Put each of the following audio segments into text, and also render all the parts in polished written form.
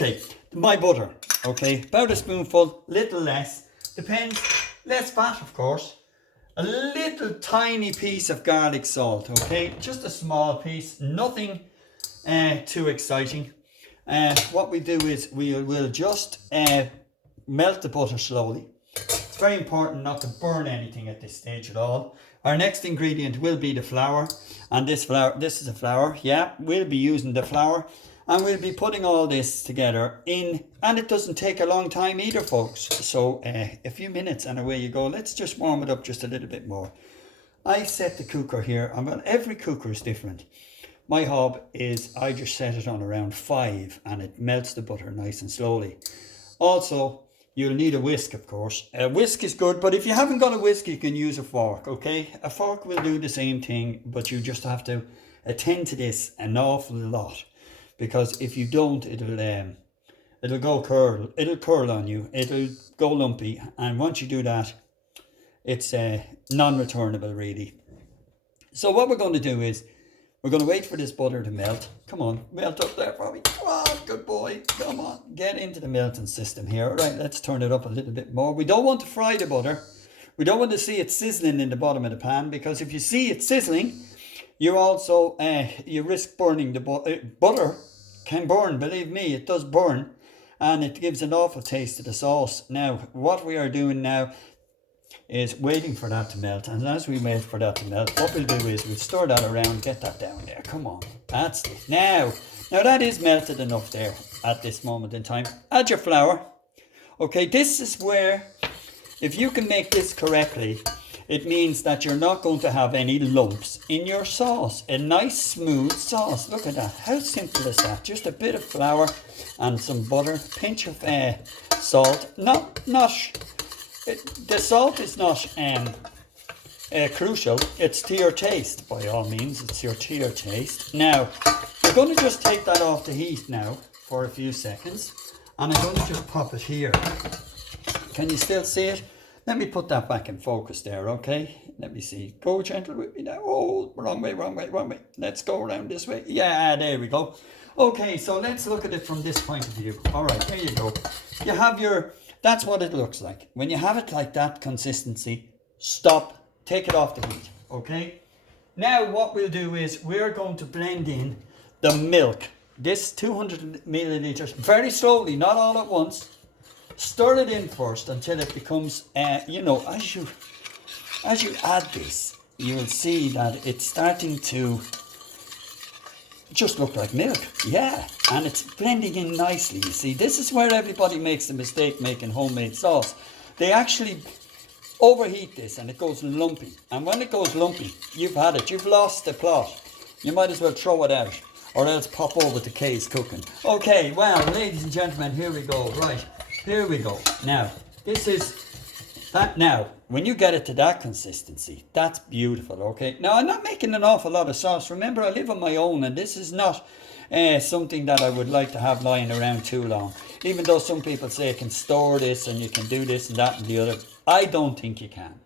Okay, my butter. Okay, about a spoonful, little less. Depends, less fat of course. A little tiny piece of garlic salt, okay? Just a small piece, nothing too exciting. What we do is we will just melt the butter slowly. It's very important not to burn anything at this stage at all. Our next ingredient will be the flour, and this is a flour, yeah, we'll be using the flour, and we'll be putting all this together in, and it doesn't take a long time either, folks. So a few minutes and away you go. Let's just warm it up just a little bit more. I set the cooker here, and well, every cooker is different. My hob is, I just set it on around 5 and it melts the butter nice and slowly. Also, you'll need a whisk, of course. A whisk is good, but if you haven't got a whisk, you can use a fork, okay? A fork will do the same thing, but you just have to attend to this an awful lot. Because if you don't, it'll curl on you. It'll go lumpy. And once you do that, it's non-returnable, really. So what we're going to do is, we're going to wait for this butter to melt. Come on, melt up there for me. Come on, good boy. Come on, get into the melting system here. All right, let's turn it up a little bit more. We don't want to fry the butter. We don't want to see it sizzling in the bottom of the pan, because if you see it sizzling, you also you risk burning the butter. Can burn, believe me, it does burn, and it gives an awful taste to the sauce. Now, what we are doing now is waiting for that to melt, and as we wait for that to melt, what we'll do is we'll stir that around, get that down there. Come on, that's it. Now that is melted enough there at this moment in time. Add your flour. Okay, this is where, if you can make this correctly, it means that you're not going to have any lumps in your sauce. A nice smooth sauce. Look at that. How simple is that? Just a bit of flour and some butter, pinch of salt. The salt is not crucial. It's to your taste, by all means. It's to your taste. Now, we're going to just take that off the heat now for a few seconds. And I'm going to just pop it here. Can you still see it? Let me put that back in focus there, okay? Let me see. Go gentle with me now. Oh, wrong way. Let's go around this way. Yeah, there we go. Okay, so let's look at it from this point of view. All right, there you go. You have that's what it looks like. When you have it like that consistency, stop, take it off the heat, okay? Now what we'll do is we're going to blend in the milk. This 200 milliliters, very slowly, not all at once. Stir it in first until it becomes, as you add this, you will see that it's starting to just look like milk. Yeah, and it's blending in nicely. You see, this is where everybody makes the mistake making homemade sauce. They actually overheat this and it goes lumpy. And when it goes lumpy, you've had it. You've lost the plot. You might as well throw it out, or else pop over to Kay's Cooking. Okay, well, ladies and gentlemen, here we go. Right. Here we go. Now, this is that. Now, when you get it to that consistency, that's beautiful, okay? Now, I'm not making an awful lot of sauce. Remember, I live on my own, and this is not something that I would like to have lying around too long. Even though some people say you can store this and you can do this and that and the other. I don't think you can.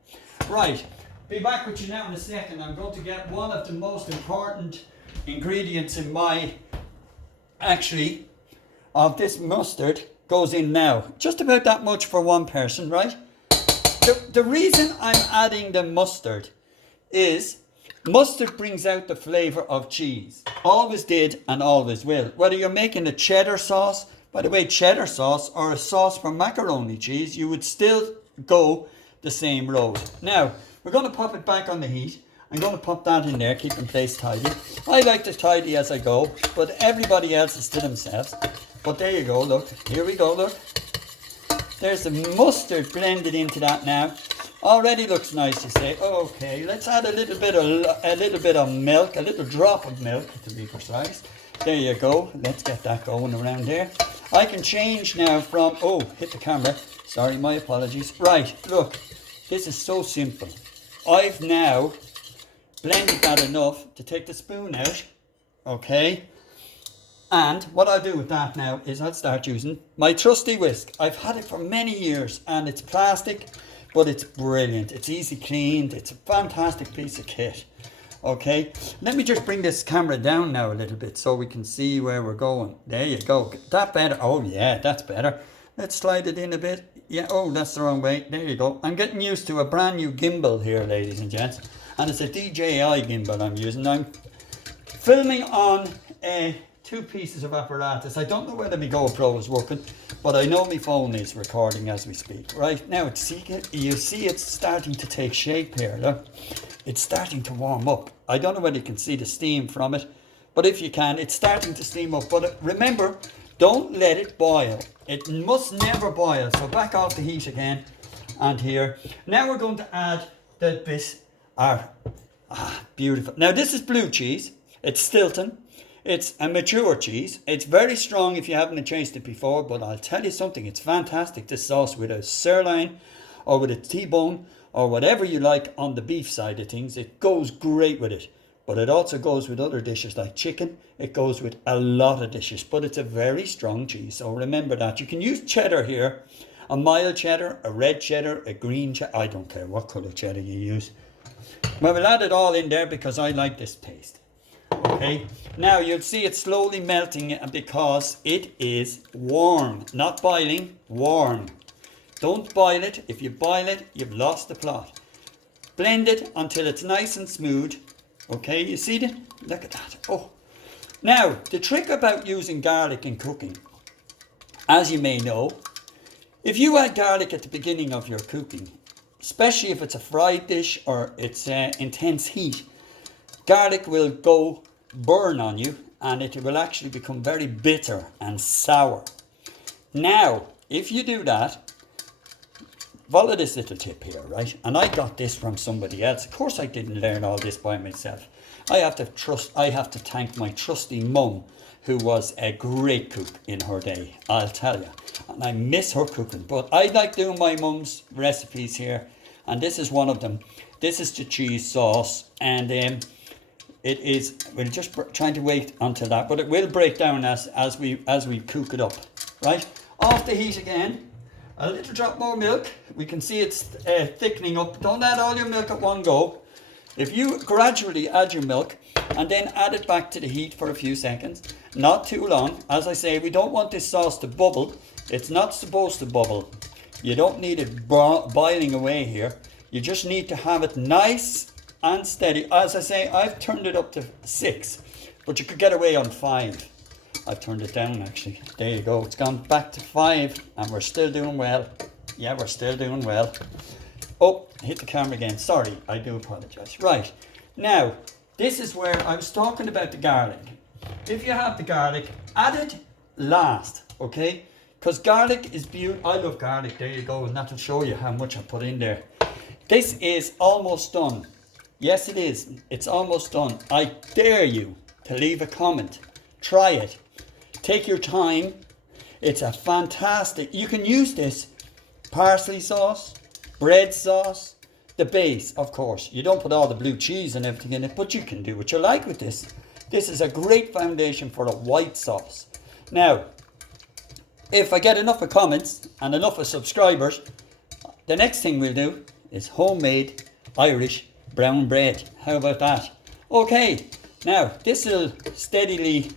Right. Be back with you now in a second. I'm going to get one of the most important ingredients in of this mustard. Goes in now. Just about that much for one person, right? The reason I'm adding the mustard is mustard brings out the flavour of cheese. Always did and always will. Whether you're making a cheddar sauce, by the way, cheddar sauce or a sauce for macaroni cheese, you would still go the same road. Now, we're going to pop it back on the heat. I'm going to pop that in there, keep in place tidy. I like to tidy as I go, but everybody else is to themselves. But there you go, look. Here we go, look. There's the mustard blended into that now. Already looks nice, you say. Okay, let's add a little bit of milk, a little drop of milk to be precise. There you go. Let's get that going around there. I can change now from, hit the camera. Sorry, my apologies. Right, look. This is so simple. I've now blended that enough to take the spoon out. Okay. And what I'll do with that now is I'll start using my trusty whisk. I've had it for many years and it's plastic, but it's brilliant. It's easy cleaned. It's a fantastic piece of kit. Okay, let me just bring this camera down now a little bit so we can see where we're going. There you go. That better? Oh yeah, that's better. Let's slide it in a bit. Yeah, oh, that's the wrong way. There you go. I'm getting used to a brand new gimbal here, ladies and gents. And it's a DJI gimbal I'm using. I'm filming on 2 pieces of apparatus. I don't know whether my GoPro is working, but I know my phone is recording as we speak. Right now, you see it's starting to take shape here. Look, it's starting to warm up. I don't know whether you can see the steam from it, but if you can, it's starting to steam up. But remember, don't let it boil. It must never boil. So back off the heat again. And here, now we're going to add the bit. Beautiful. Now this is blue cheese. It's Stilton. It's a mature cheese. It's very strong if you haven't tasted it before, but I'll tell you something, it's fantastic. This sauce with a sirloin or with a T-bone or whatever you like on the beef side of things, it goes great with it. But it also goes with other dishes like chicken. It goes with a lot of dishes, but it's a very strong cheese. So remember that. You can use cheddar here, a mild cheddar, a red cheddar, a green cheddar. I don't care what colour cheddar you use. Well, we'll add it all in there because I like this taste. Okay, now you'll see it slowly melting because it is warm, not boiling, warm. Don't boil it. If you boil it, you've lost the plot. Blend it until it's nice and smooth. Okay, you see it? Look at that. Oh, now the trick about using garlic in cooking, as you may know, if you add garlic at the beginning of your cooking, especially if it's a fried dish or it's intense heat, garlic will go burn on you and it will actually become very bitter and sour. Now, if you do that, follow this little tip here, right? And I got this from somebody else. Of course I didn't learn all this by myself. I have to thank my trusty mum, who was a great cook in her day, I'll tell you. And I miss her cooking, but I like doing my mum's recipes here. And this is one of them. This is the cheese sauce, and it is. We're just trying to wait until that, but it will break down as we cook it up. Right, off the heat again. A little drop more milk. We can see it's thickening up. Don't add all your milk at one go. If you gradually add your milk and then add it back to the heat for a few seconds, not too long. As I say, we don't want this sauce to bubble. It's not supposed to bubble. You don't need it boiling away here. You just need to have it nice and steady. As I say, I've turned it up to 6, but you could get away on 5. I've turned it down actually. There you go. It's gone back to 5 and we're still doing well. Yeah, we're still doing well. Oh, hit the camera again. Sorry, I do apologize. Right, now, this is where I was talking about the garlic. If you have the garlic, add it last, okay? Because garlic is beautiful. I love garlic. There you go. And that'll show you how much I put in there. This is almost done. Yes, it is. It's almost done. I dare you to leave a comment. Try it. Take your time. It's a fantastic. You can use this parsley sauce, bread sauce, the base, of course. You don't put all the blue cheese and everything in it, but you can do what you like with this. This is a great foundation for a white sauce. Now, if I get enough of comments and enough of subscribers, the next thing we'll do is homemade Irish brown bread. How about that? Okay, now this will steadily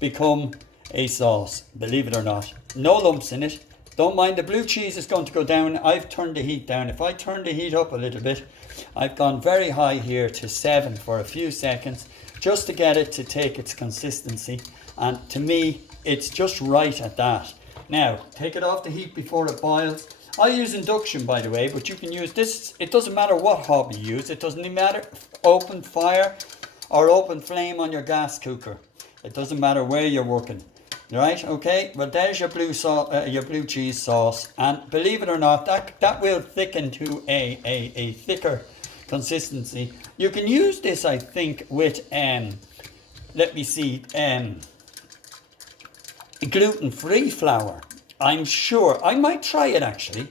become a sauce, believe it or not. No lumps in it. Don't mind, the blue cheese is going to go down. I've turned the heat down. If I turn the heat up a little bit, I've gone very high here to 7 for a few seconds just to get it to take its consistency. And to me, it's just right at that. Now, take it off the heat before it boils. I use induction, by the way, but you can use this. It doesn't matter what hob you use. It doesn't even matter open fire or open flame on your gas cooker. It doesn't matter where you're working. Right? Okay. Well, there's your blue cheese sauce, and believe it or not, that will thicken to a thicker consistency. You can use this, I think, with let me see, gluten-free flour. I'm sure I might try it actually.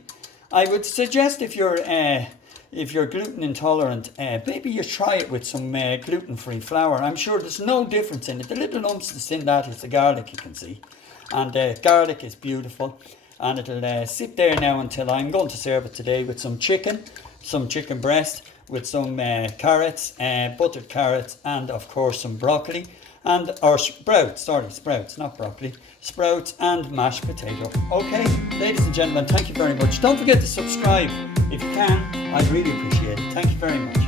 I would suggest if you're gluten intolerant, maybe you try it with some gluten-free flour. I'm sure there's no difference in it. The little lumps that's in that is the garlic, you can see, and garlic is beautiful, and it'll sit there now until I'm going to serve it today with some chicken breast. with some carrots, buttered carrots, and of course some broccoli, or sprouts, not broccoli, sprouts and mashed potato. Okay, ladies and gentlemen, thank you very much. Don't forget to subscribe if you can. I'd really appreciate it. Thank you very much.